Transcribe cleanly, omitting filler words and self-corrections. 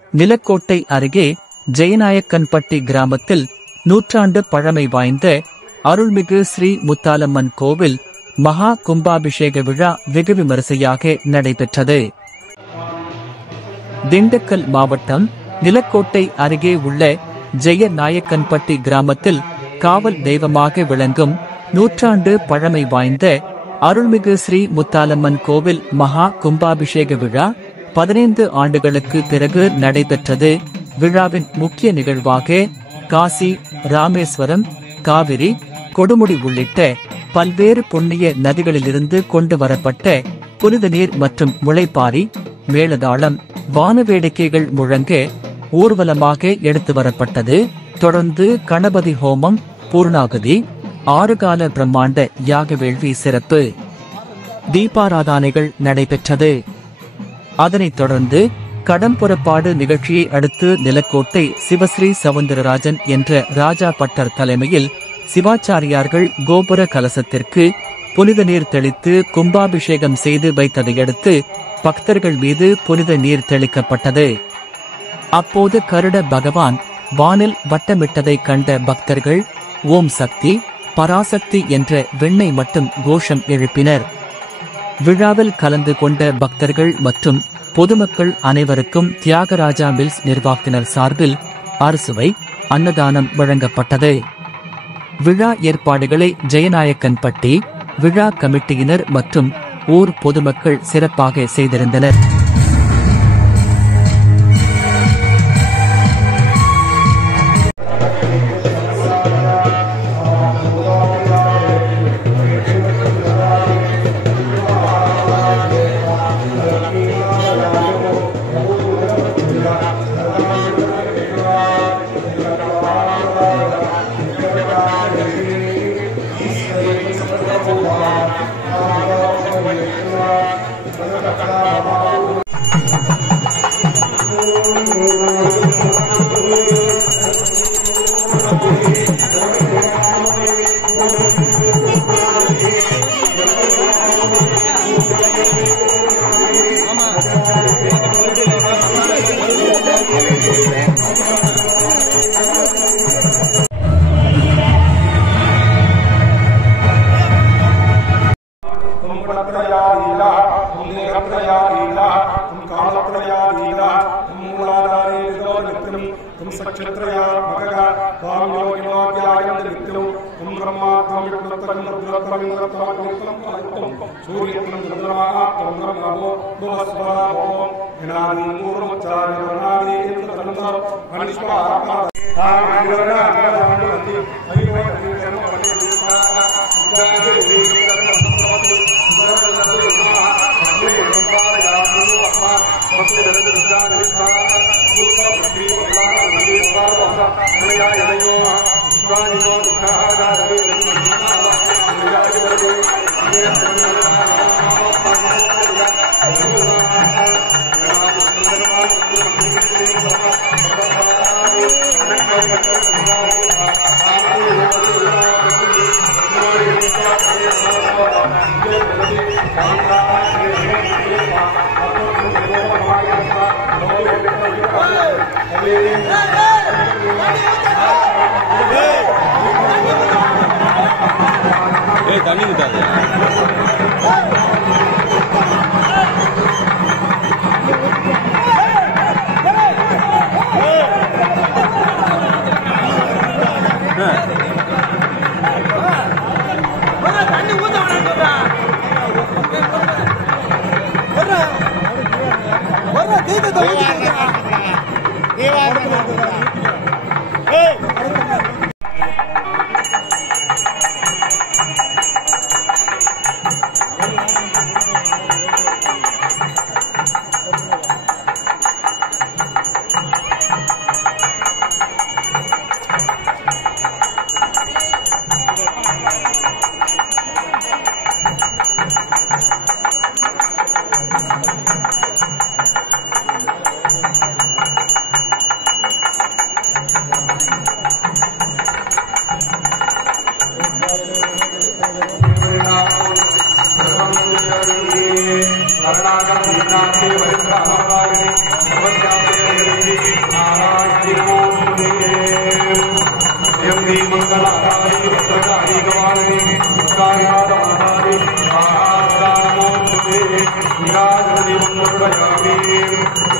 நிலக்கோட்டை அருகே ஜெயநாயக்கன்பட்டி கிராமத்தில் நூற்றாண்டு பழமை வாய்ந்த அருள்மிகு ஸ்ரீ முத்தாலம்மன் கோவில் மகா கும்பாபிஷேக விழா வெகு விமரிசையாக நடைபெற்றது. திண்டுக்கல் மாவட்டம் நிலக்கோட்டை அருகே உள்ள ஜெயநாயக்கன்பட்டி கிராமத்தில் காவல் தெய்வமாக விளங்கும் நூற்றாண்டு பழமை வாய்ந்த அருள்மிகு ஸ்ரீ முத்தாலம்மன் கோவில் மகா கும்பாபிஷேக விழா 15 ஆண்டுகளுக்கு பிறகு நடைபெற்றது. விழாவின் முக்கிய நிகழ்வாக காசி, ராமேஸ்வரம், காவிரி, கொடுமுடி உள்ளிட்ட பல்வேறு புண்ணிய நதிகளிலிருந்து கொண்டு வரப்பட்ட புனித நீர் மற்றும் முளைப்பாரி, மேளதாளம், வானவேடிக்கைகள் முழங்க ஊர்வலமாக எடுத்து வரப்பட்டது. தொடர்ந்து கணபதி ஹோமம், பூர்ணாகுதி, 6 கால பிரம்மாண்ட யாக வேள்வி சிறப்பு தீபாராதனைகள் நடைபெற்றது. அதனைத் தொடர்ந்து கடம் புறப்பாடு நிகழ்ச்சியை அடுத்து நிலக்கோட்டை சிவஸ்ரீ சவுந்தரராஜன் என்ற ராஜா பட்டர் தலைமையில் சிவாச்சாரியார்கள் கோபுர கலசத்திற்கு புனித நீர் தெளித்து கும்பாபிஷேகம் செய்து வைத்ததையடுத்து பக்தர்கள் மீது புனித நீர் தெளிக்கப்பட்டது. அப்போது கருட பகவான் வானில் வட்டமிட்டதை கண்ட பக்தர்கள் ஓம் சக்தி, பராசக்தி என்ற வெண்ணெய் மட்டும் கோஷம் எழுப்பினர். விழாவில் கலந்து கொண்ட பக்தர்கள் மற்றும் பொதுமக்கள் அனைவருக்கும் தியாகராஜா மில்ஸ் நிர்வாகத்தினர் சார்பில் அறுசுவை அன்னதானம் வழங்கப்பட்டது. விழா ஏற்பாடுகளை ஜெயநாயக்கன்பட்டி விழா கமிட்டியினர் மற்றும் ஊர் பொதுமக்கள் சிறப்பாக செய்திருந்தனர். தண்ணி விட்டாது. गङ्गाजलदिवं समर्पयामि